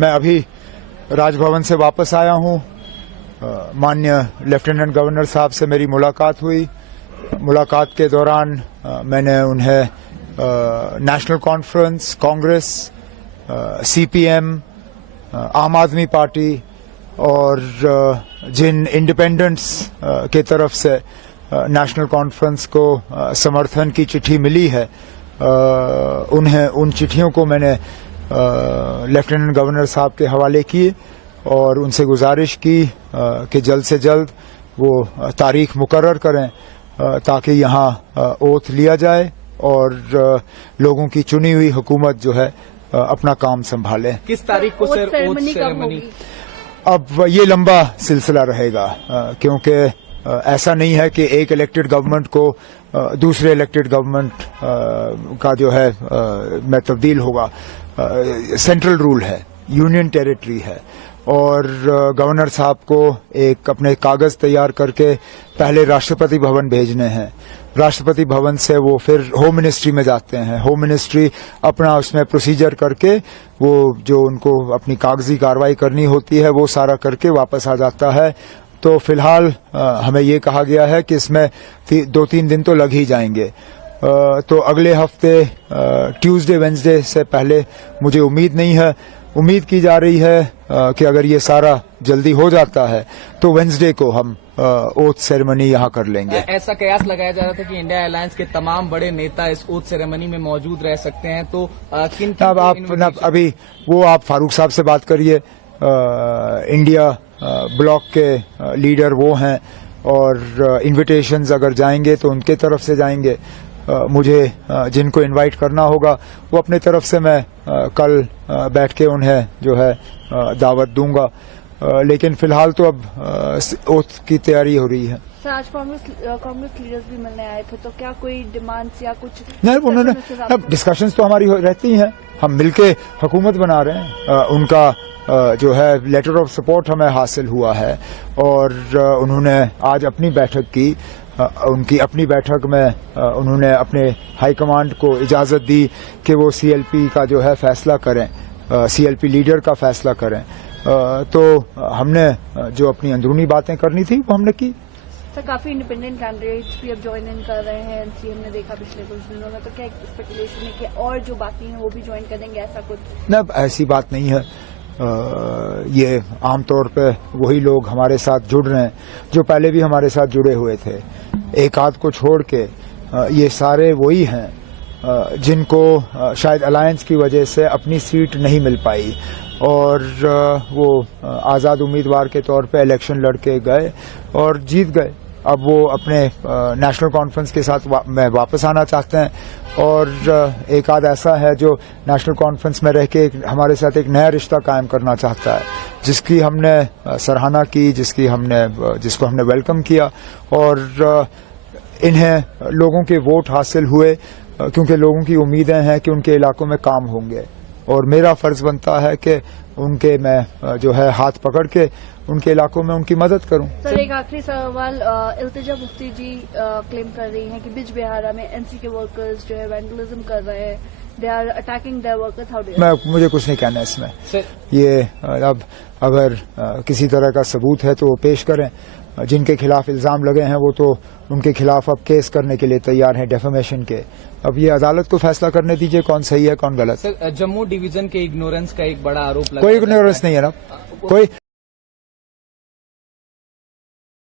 मैं अभी राजभवन से वापस आया हूं। माननीय लेफ्टिनेंट गवर्नर साहब से मेरी मुलाकात हुई। मुलाकात के दौरान मैंने उन्हें नेशनल कॉन्फ्रेंस, कांग्रेस, सीपीएम, आम आदमी पार्टी और जिन इंडिपेंडेंट्स के तरफ से नेशनल कॉन्फ्रेंस को समर्थन की चिट्ठी मिली है, उन्हें उन चिट्ठियों को मैंने लेफ्टिनेंट गवर्नर साहब के हवाले किए और उनसे गुजारिश की कि जल्द से जल्द वो तारीख मुकर्रर करें ताकि यहाँ ओथ लिया जाए और लोगों की चुनी हुई हुकूमत जो है अपना काम संभाले। किस तारीख को सर ओथ सेरेमनी? अब ये लंबा सिलसिला रहेगा क्योंकि ऐसा नहीं है कि एक इलेक्टेड गवर्नमेंट को दूसरे इलेक्टेड गवर्नमेंट का जो है में तब्दील होगा। सेंट्रल रूल है, यूनियन टेरिटरी है और गवर्नर साहब को एक अपने कागज तैयार करके पहले राष्ट्रपति भवन भेजने हैं। राष्ट्रपति भवन से वो फिर होम मिनिस्ट्री में जाते हैं। होम मिनिस्ट्री अपना उसमें प्रोसीजर करके वो जो उनको अपनी कागजी कार्रवाई करनी होती है वो सारा करके वापस आ जाता है। तो फिलहाल हमें ये कहा गया है कि इसमें 2-3 दिन तो लग ही जाएंगे। तो अगले हफ्ते ट्यूसडे वेंसडे से पहले मुझे उम्मीद नहीं है। उम्मीद की जा रही है कि अगर ये सारा जल्दी हो जाता है तो वेंसडे को हम ओथ सेरेमनी यहाँ कर लेंगे। ऐसा कयास लगाया जा रहा था कि इंडिया अलायंस के तमाम बड़े नेता इस ओथ सेरेमनी में मौजूद रह सकते हैं, तो किन अब आप अभी वो आप फारूक साहब से बात करिए। इंडिया ब्लॉक के लीडर वो हैं और इन्विटेशंस अगर जाएंगे तो उनके तरफ से जाएंगे। मुझे जिनको इनवाइट करना होगा वो अपने तरफ से मैं कल बैठ के उन्हें जो है दावत दूंगा। लेकिन फिलहाल तो अब ओथ की तैयारी हो रही है। सर, आज कांग्रेस लीडर्स भी मिलने आए थे, तो क्या कोई डिमांड्स या कुछ नहीं? उन्होंने अब डिस्कशंस तो हमारी रहती हैं, हम मिलके हुकूमत बना रहे हैं। उनका जो है लेटर ऑफ सपोर्ट हमें हासिल हुआ है और उन्होंने आज अपनी बैठक की। उनकी अपनी बैठक में उन्होंने अपने हाईकमांड को इजाजत दी कि वो सीएलपी का जो है फैसला करें, सीएलपी लीडर का फैसला करें। तो हमने जो अपनी अंदरूनी बातें करनी थी वो हमने की। सर, काफी इंडिपेंडेंट कैंडिडेट्स भी अब ज्वाइन इन कर रहे हैं एनसीए ने देखा पिछले कुछ दिनों में, तो क्या स्पेकुलेशन है कि और जो बाकी हैं वो भी ज्वाइन करेंगे, ऐसा कुछ? न, ऐसी बात नहीं है। ये आमतौर पे वही लोग हमारे साथ जुड़ रहे हैं जो पहले भी हमारे साथ जुड़े हुए थे। एक आध को छोड़ के ये सारे वही हैं जिनको शायद अलायंस की वजह से अपनी सीट नहीं मिल पाई और वो आज़ाद उम्मीदवार के तौर पे इलेक्शन लड़के गए और जीत गए। अब वो अपने नेशनल कॉन्फ्रेंस के साथ में वापस आना चाहते हैं और एक आध ऐसा है जो नेशनल कॉन्फ्रेंस में रह के हमारे साथ एक नया रिश्ता कायम करना चाहता है, जिसकी हमने सराहना की, जिसको हमने वेलकम किया और इन्हें लोगों के वोट हासिल हुए क्योंकि लोगों की उम्मीदें हैं कि उनके इलाकों में काम होंगे और मेरा फर्ज बनता है कि उनके मैं जो है हाथ पकड़ के उनके इलाकों में उनकी मदद करूं। सर, एक आखिरी सवाल। इल्तिजा मुफ्ती जी क्लेम कर रही हैं कि बिज बिहारा में एनसी के वर्कर्स जो है वैंडलिज्म कर रहे हैं, they are attacking their workers. How do मुझे कुछ नहीं कहना इसमें। ये अब अगर किसी तरह का सबूत है तो वो पेश करें। जिनके खिलाफ इल्जाम लगे हैं वो तो उनके खिलाफ अब केस करने के लिए तैयार हैं, डेफेमेशन के। अब ये अदालत को फैसला करने दीजिए कौन सही है कौन गलत। सर, जम्मू डिवीजन के इग्नोरेंस का एक बड़ा आरोप लगा। कोई इग्नोरेंस नहीं है ना, कोई